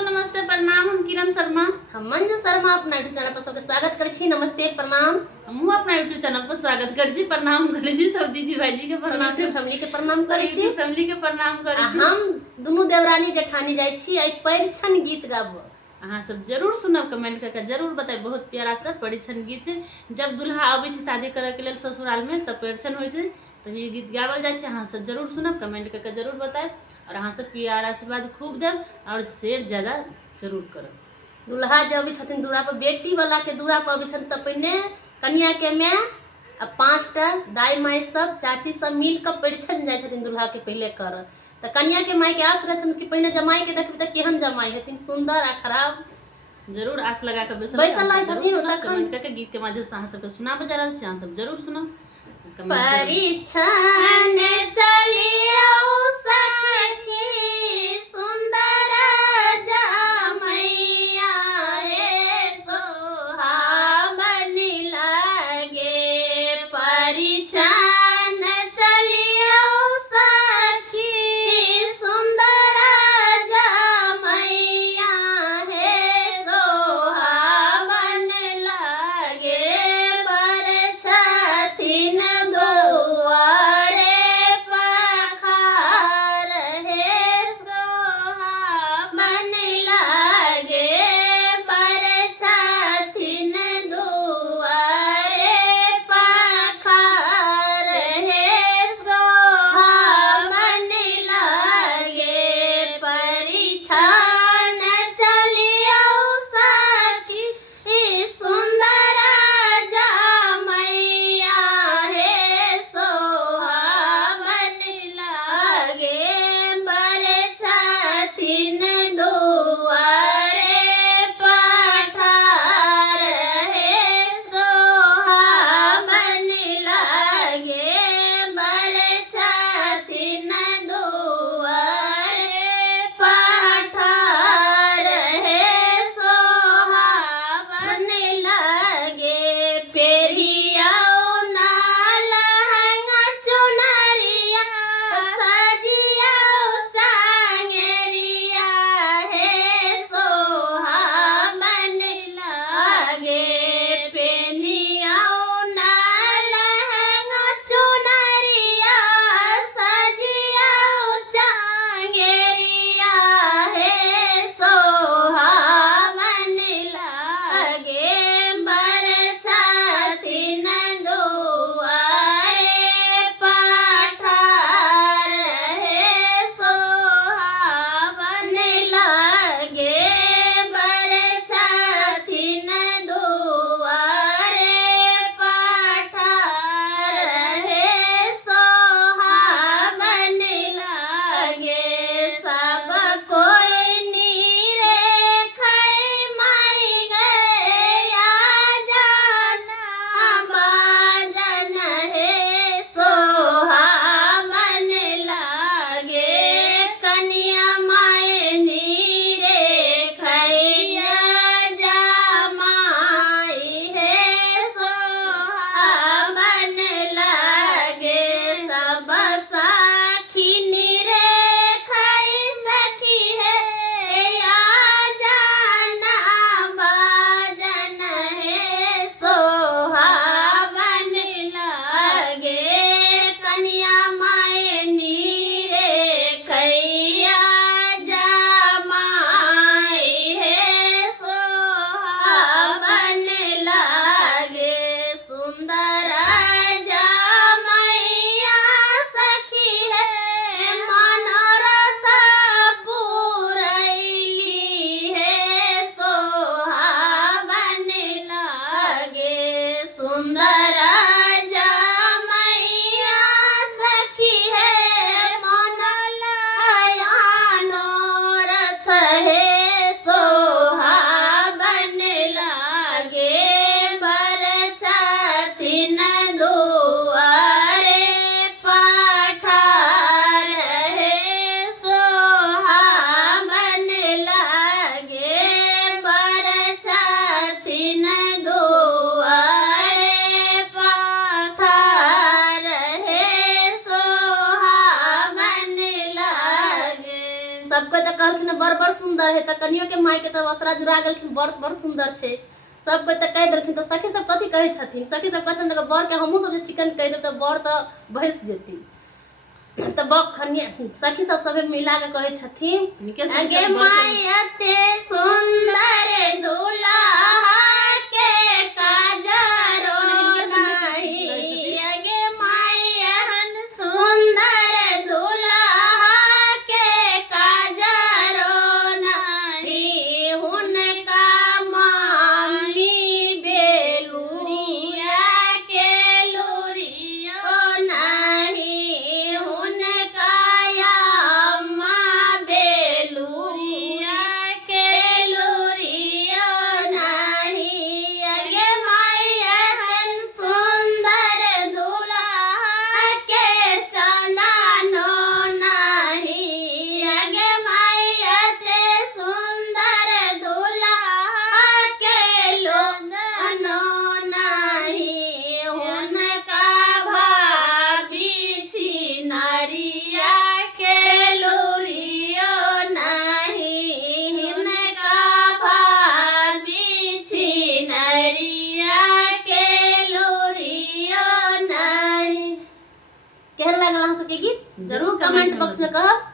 नमस्ते प्रणाम। हम किरण शर्मा, हम मंजू शर्मा अपना यूट्यूब चैनल पर सबके स्वागत करै छी। नमस्ते प्रणाम। हमहू अपना यूट्यूब चैनल पर स्वागत कर छी। प्रणाम कर छी सब दीदी भाईजी के प्रणाम, फैमिली के प्रणाम करै छी। फैमिली के प्रणाम कर छी। हम दुनू देवरानी जेठानी जाइ छी आई परिछन गीत गाबो। अहाँ सब जरूर सुनब, कमेंट करके जरूर बताए। बहुत प्यारा सा परिछन गीत छै। जब दुल्हा आबै छै शादी करे के लेल ससुराल में तब परिछन होइ छै, तब ये गीत गावल जाइ छै। अहाँ सब जरूर सुनब, कमेंट करके जरूर बताए और अहाँ सब प्यार आशीर्वाद खूब देब और शेयर ज्यादा जरूर करब। दुल्हा जब अबै छथिन दूरा पर, बेटी वाला के दूरा पर अबै छथिन तब पहिने कन्या के माय आ 5टा दाई माई सब चाची सब मिल के परिछन जाइ छथिन दुल्हा के पहले कर। त कन्या के माई के आस रहै छथिन कि पहिने जमाई के देखबै त केहन जमाई हेथिन, सुंदर आ खराब। जरूर आस लगा के बैसल रहै छथिन। कमेंट करके गीत के माध्यम से अहाँ सबके सुनाबे जा रहल छी, अहाँ सब जरूर सुनब। परिछन चलियौ सखी सुंदर जमैया रे सोहाबन लगे। परिछन चलियौ सखी सुंदर जमैया हे सोहाबन लगे। बरछथिन दुआरे पखार हे सोहाबन लगे। बरछथिन दुआरे पखार हे सोहाबन लगे। परिछन चलियौ सखी सुंदर जमैया हे सोहाबन लगे। बरछथिन दुआरे कहलखिन बड़ बड़ सुंदर है, त कनियो के माई के तब असरा जुड़ा गेलखिन बड़ बड़ सुंदर छे। सब कोई त कह देलखिन। त सखी सब कथी कहै छथिन? सखी सब कहथिन अगर बड़ के हमहू सब जे चिकन कह देब त बड़ त भैंस जेती। त सखी सब सभे मिला के कहे छथिन अगे माई अते सुंदर दुल्हा के काजरो नहीं, अगे माई एहन सुंदर दुल्हा के काजरो नहीं, हुनका मामी बेलुरिया के लुरियो नहीं, हुनका अम्मा बेलुरिया के लुरियो नहीं, अगे माई एहन सुंदर दुल्हा के चनानो नहीं, अगे माई एते सुंदर दुल्हा के लोनो नहीं, हुनका भाभी छिनरिया के लुरियो नहीं, हुनका भाभी छिनरिया के लुरियो नहीं। केहन लागल अहाँ सबके गीत जरूर कमेंट बॉक्स में कहब।